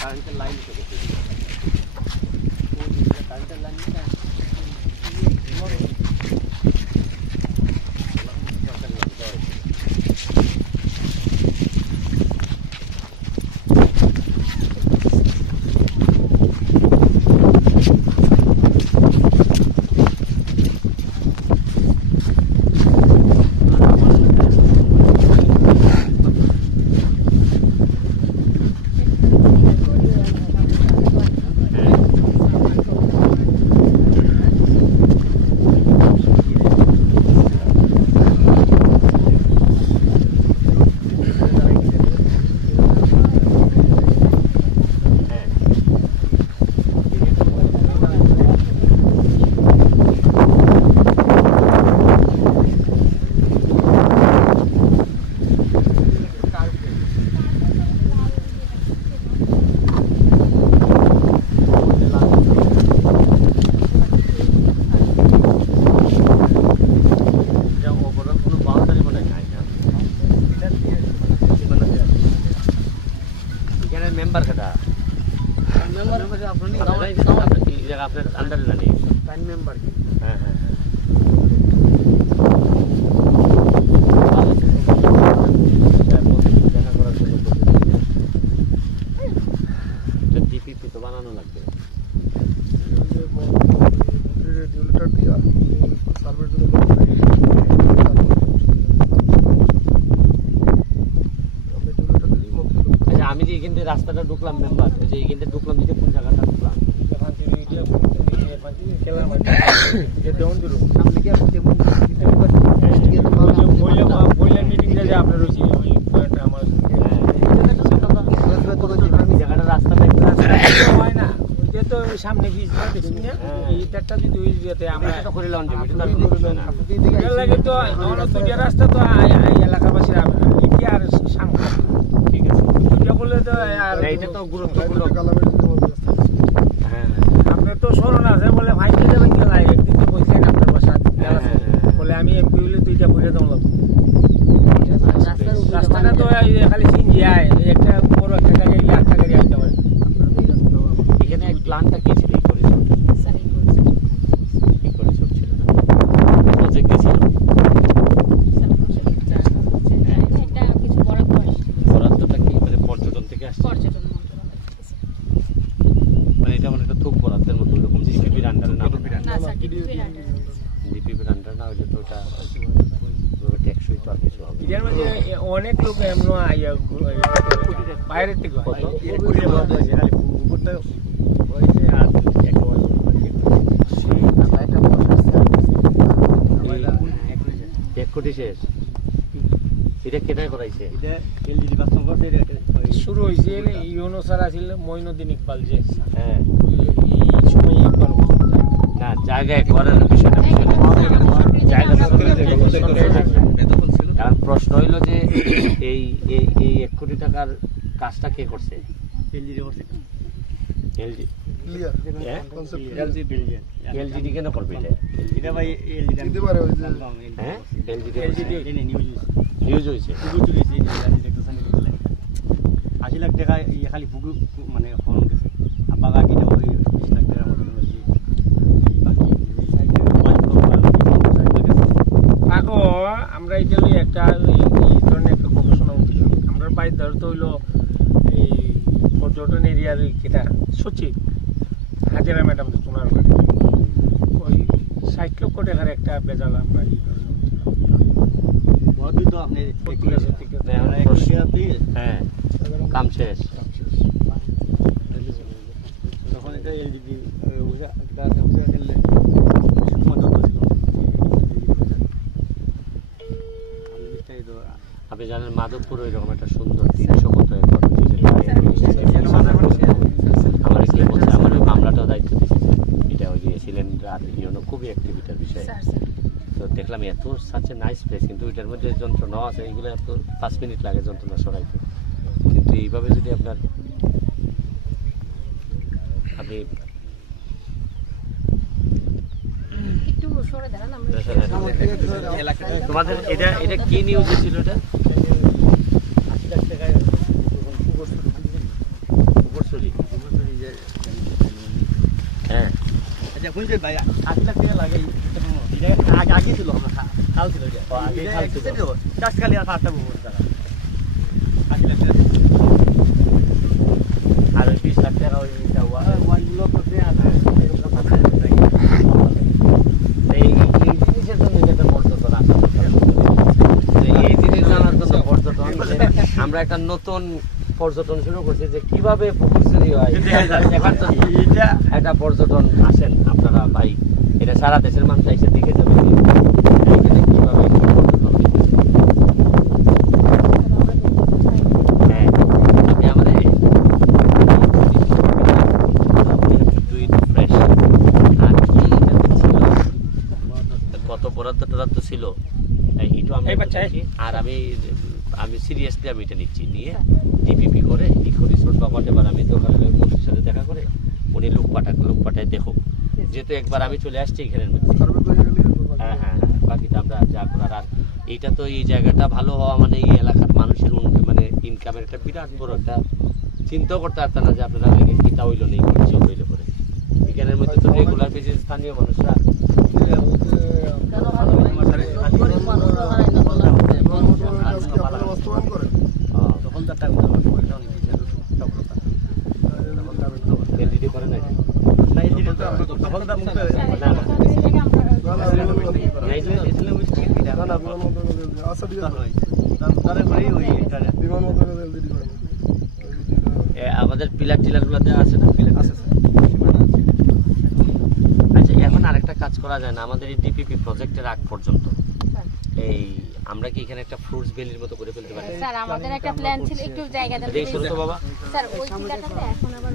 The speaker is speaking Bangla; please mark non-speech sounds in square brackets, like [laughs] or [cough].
কারেন্টের লাইন থেকে কারেন্টের লাইন আপনারা আন্ডারে না নেই টাইম মেম্বার হ্যাঁ হ্যাঁ হ্যাঁ। ডিপিপি তো বানানো লাগবে। রেগুলেটর দিয়া সার্ভের জন্য আচ্ছা আমি যে এখান থেকে রাস্তাটা ঢুকলাম মেম্বার যে এখান থেকে ঢুকলাম যে কোন জায়গাটা ঢুকলাম এই জায়গাটা রাস্তাটা একটু সামনে না এইটা যদি ওই যেতে আমরা করে লাউন যাবে এটা তো আমি দেখছি না এর লাগে তো আমরা দুইটা রাস্তা তো আ- আ- এলাকাবাসীর ইতি আর সামনে ঠিক আছে তো গুরুত্বপূর্ণ হ্যাঁ আপনার তো স্মরণ আছে বলে ভাই নিয়ে যাবেন কেন একদিন তো কইছেন আপনার বাসা হ্যাঁ, হ্যাঁ, হ্যাঁ। বলে আমি এমপি হলে দুইটা বুঝে দেবো রাস্তাটা তো এই যে খালি সিনজি আয় এই একটা বড় একটা গাড়ি আইলে একটা গাড়ি আইতে পারে এখানে প্ল্যানটা কি ছিল এই পরিসর এই পরিসর ছিল না প্রজেক্ট কি ছিল বরাদ্দটা কি মানে পর্যটন থেকে আসছে মানে এটা মানে একটা থোক বরাদ্দের মতো এরকম ডিপিপির আন্ডারে না ডিপিপির আন্ডার না হলে তো ওটা টেকসই তো আর কিছু হবে না। এর মধ্যে এ- অনেক লোক এমন বাইরের থেকে হয়। এক কোটি শেষ। এটা কেটাই করাইছে? শুরু হয়েছে ইউনো স্যার আছিল মইনুদ্দিন ইকবাল যে। হ্যাঁ। এই- সময় একবার না জায়গা একবারের বিষয়টা বিষয় জায়গা প্রশ্ন হইল যে এই এই এই এক কোটি টাকার কাজটা কে করছে? এলজি। এলজিডি কেন করবে এটা? হ্যাঁ? এলজিডি LGD নিউজ হয়েছে আশি লাখ টাকা খালি পুকুর মানে ফোন গেছে যাব ওই বিশ লাখ টাকার মতো বেশি বাকি এই সাইডে আগো আমরা এটা লই একটা এই এই ধরনের একটা গবেষণা উঠলাম আমরা বাড়ির ধর তো হইল এই পর্যটন এরিয়ার ওই কেটা সচিব হাজারা ম্যাডাম তোমার বাড়ি ওই ষাট লক্ষ টাকার একটা বেজাল আমরা আপনি হ্যাঁ কাম শেষ। তখন এটা জানেন মাধবপুর এরকম একটা সুন্দর তিনশো কত একর আমার কি বলছে আমার ওই মামলাটাও দায়িত্ব দিয়েছে এটা ওই যে সিলিন্ডার আর ইউনো খুবই অ্যাক্টিভিটার বিষয় তো দেখলাম এত সাথে নাইস প্লেস কিন্তু এটার মধ্যে যন্ত্রণা আছে এইগুলো এত পাঁচ মিনিট লাগে যন্ত্রণা সরাইতে। কিন্তু এইভাবে যদি আপনার আপনি তোমাদের এটা এটা কি নিউজ ছিল এটা? বুঝলেন ভাই আশি লাখ টাকা লাগে আগে আগে ছিল খাল। চাষ খালি আর পাঁচটা পুকুর টাকা আশি লাখ টাকা আর ওই বিশ লাখ টাকা ওই এটা করতে [laughs] আমরা একটা নতুন পর্যটন শুরু করছি যে কীভাবে পুকুর চুরি হয় এটা একটা পর্যটন আসেন আপনারা ভাই। এটা সারা দেশের মানুষ এসে দেখে যাবে। হ্যাঁ কত বরাদ্দ টরাদ্দ ছিল। আর আমি আমি সিরিয়াসলি আমি এটা নিচ্ছি। নিয়ে ডিপিপি করে ইকো রিসোর্ট বা হোয়াট আমি দোকানের মন্ত্রীর সাথে দেখা করে উনি লোক পাঠাক, লোক পাঠায় দেখো যেহেতু একবার আমি চলে আসছি এখানের মধ্যে। হ্যাঁ, হ্যাঁ হ্যাঁ বাকিটা আমরা যা করার আর এইটা তো এই জায়গাটা ভালো হওয়া মানে এই এলাকার মানুষের মানে ইনকামের একটা বিরাট বড় একটা চিন্তাও করতে পারতাম না যে আপনারা অনেকে কিতা হইল, নেই কিছু হইল করে এখানের মধ্যে তো রেগুলার বেশি স্থানীয় মানুষরা। আমাদের পিলার টিলারগুলো দেওয়া আছে না পিলার আছে আচ্ছা এখন আরেকটা কাজ করা যায় না আমাদের এই ডিপিপি প্রজেক্টের আগ পর্যন্ত এই আমরা কি এখানে একটা ফ্রুটস ভ্যালির মতো করে ফেলতে পারি স্যার আমাদের একটা প্ল্যান ছিল একটু জায়গা দেন তো বাবা স্যার ওই জায়গাটাতে এখন আবার